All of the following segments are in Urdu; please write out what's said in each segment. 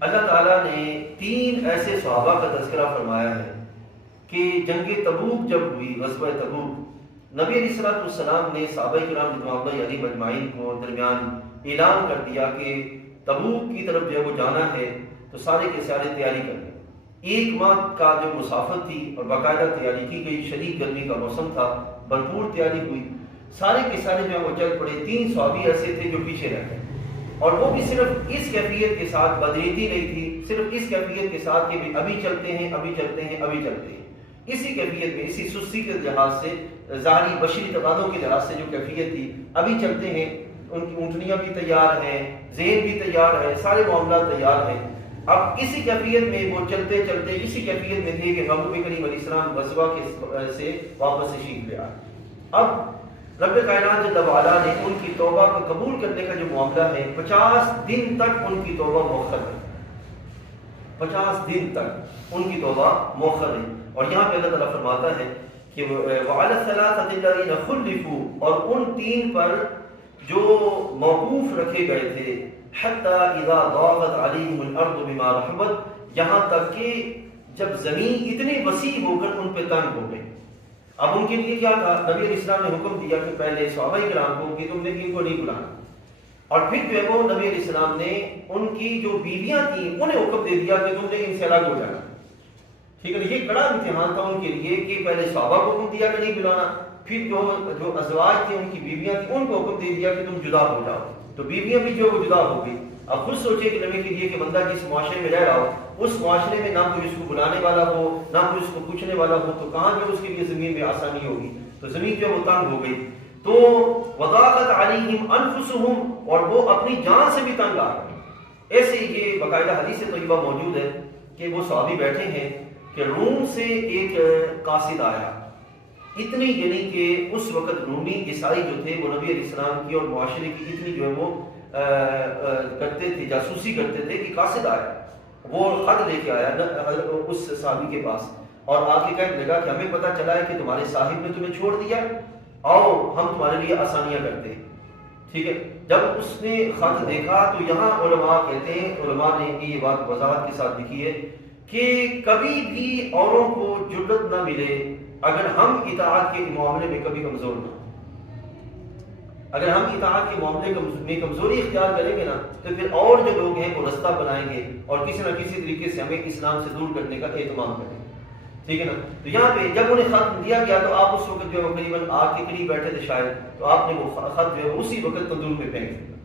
اللہ تعالیٰ نے 3 ایسے صحابہ کا تذکرہ فرمایا ہے کہ جنگ تبوک جب ہوئی، غزوہ تبوک، نبی علیہ السلام نے صحابہ کرام رضوان اللہ علیہم اجمعین کو درمیان اعلان کر دیا کہ تبوک کی طرف جو وہ جانا ہے تو سارے کے سارے تیاری کر لیں۔ 1 ماہ کا جو مسافت تھی اور باقاعدہ تیاری کی گئی، شدید گرمی کا موسم تھا، بھرپور تیاری ہوئی، سارے کے سارے جو وہ چل پڑے۔ 3 صحابی ایسے تھے جو پیچھے رہ گئے، اور وہ بھی صرف اس کیفیت کے ساتھ، بدریتی نہیں تھی، صرف اس کیفیت کے ساتھ کہ ابھی چلتے ہیں، ابھی چلتے ہیں، ابھی چلتے ہیں، اسی کیفیت میں، اسی سستی کے لحاظ سے، ظاہری بشری تقاضوں کے لحاظ سے جو کیفیت تھی، ابھی چلتے ہیں، ان کی اونٹنیاں بھی تیار ہیں، ذہن بھی تیار ہے، سارے معاملات تیار ہیں۔ اب اسی کیفیت میں وہ چلتے چلتے اسی کیفیت میں تھے کہ محبوب کریم علیہ السلام غزوہ سے واپس تشریف لے آئے۔ اب رب کائنات جل وعلا نے ان کی توبہ کو قبول کرنے کا جو معاملہ ہے، 50 دن تک ان کی توبہ مؤخر ہے، 50 دن تک ان کی توبہ مؤخر ہے۔ اور یہاں پہ اللہ تعالیٰ فرماتا ہے کہ وعلی الثلاثة الذین خلفوا، اور ان 3 پر جو موقوف رکھے گئے تھے، حتی اذا ضاقت علیہم الارض بما رحبت، یہاں تک کہ جب زمین اتنی وسیع ہو کر ان پہ تنگ ہو گئی۔ اب ان کے لیے کیا تھا؟ نبی علیہ السلام نے حکم دیا کہ پہلے صحابہ کرام کو کہ تم نے ان کو نہیں بلانا، اور پھر جو ہے وہ نبی علیہ السلام نے ان کی جو بیویاں تھیں انہیں حکم دے دیا کہ تم نے ان سے الگ ہو جانا۔ ٹھیک ہے، یہ بڑا امتحان تھا ان کے لیے کہ پہلے صحابہ کو حکم دیا کہ نہیں بلانا، پھر جو ازواج تھے، ان کی بیویاں تھیں، ان کو حکم دے دیا کہ تم جدا ہو جاؤ، تو بیویاں بھی جو وہ جدا ہو گئی۔ اب خود سوچے کہ نبی کے لیے کہ بندہ جس معاشرے میں رہ رہا ہو، اس معاشرے میں نہ کوئی اس کو بلانے والا ہو، نہ کوئی اس کو پوچھنے والا ہو، تو کہاں جو اس کے لیے زمین میں آسانی ہوگی؟ تو زمین جو وہ تنگ ہو گئی۔ تو وضاقت علیہم انفسہم، اور وہ اپنی جان سے بھی تنگ آ گئے۔ ایسے یہ باقاعدہ حدیث طیبہ موجود ہے کہ وہ صحابی بیٹھے ہیں کہ روم سے ایک قاصد آیا، اتنی یعنی کہ اس وقت رومی عیسائی جو تھے وہ نبی علیہ السلام کی اور معاشرے کی اتنی جو ہے وہ کرتے تھے، جاسوسی کرتے تھے کہ قاصد آیا، وہ خط لے کے آیا اس صحابی کے پاس، اور آ کے کہنے لگا کہ ہمیں پتہ چلا ہے کہ تمہارے صاحب نے تمہیں چھوڑ دیا، آؤ ہم تمہارے لیے آسانیاں کرتے ہیں۔ ٹھیک ہے، جب اس نے خط دیکھا تو یہاں علماء کہتے ہیں، علماء نے یہ بات وضاحت کے ساتھ لکھی ہے کہ کبھی بھی اوروں کو جرأت نہ ملے اگر ہم اطاعت کے معاملے میں کبھی کمزور نہ ہوں۔ اگر ہم اطاعت کے معاملے میں کمزوری اختیار کریں گے نا، تو پھر اور جو لوگ ہیں وہ رستہ بنائیں گے اور کسی نہ کسی طریقے سے ہمیں اسلام سے دور کرنے کا اہتمام کریں گے۔ ٹھیک ہے نا، تو یہاں پہ جب انہیں خط دیا گیا تو آپ اس وقت جو ہے قریباً آگ کے قریب بیٹھے تھے شاید، تو آپ نے وہ خط جو ہے اسی وقت تندور میں پھینک دیا،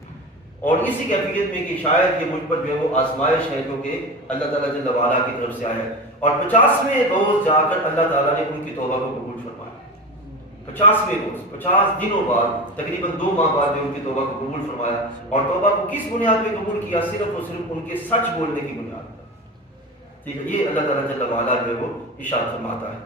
اور اسی کیفیت میں کہ شاید یہ مجھ پر جو ہے وہ آزمائش ہے جو کہ اللہ تعالیٰ جل وعلا کی طرف سے آیا ہے۔ اور 50ویں روز جا کر اللہ تعالیٰ نے ان کی توبہ کو قبول فرمایا۔ 50ویں روز، 50 دنوں بعد، تقریباً 2 ماہ بعد ان کی توبہ کو قبول فرمایا۔ اور توبہ کو کس بنیاد پہ قبول کیا؟ صرف اور صرف ان کے سچ بولنے کی بنیاد پر۔ ٹھیک ہے، یہ اللہ تعالیٰ جل وعلا جو ہے وہ ارشاد فرماتا ہے۔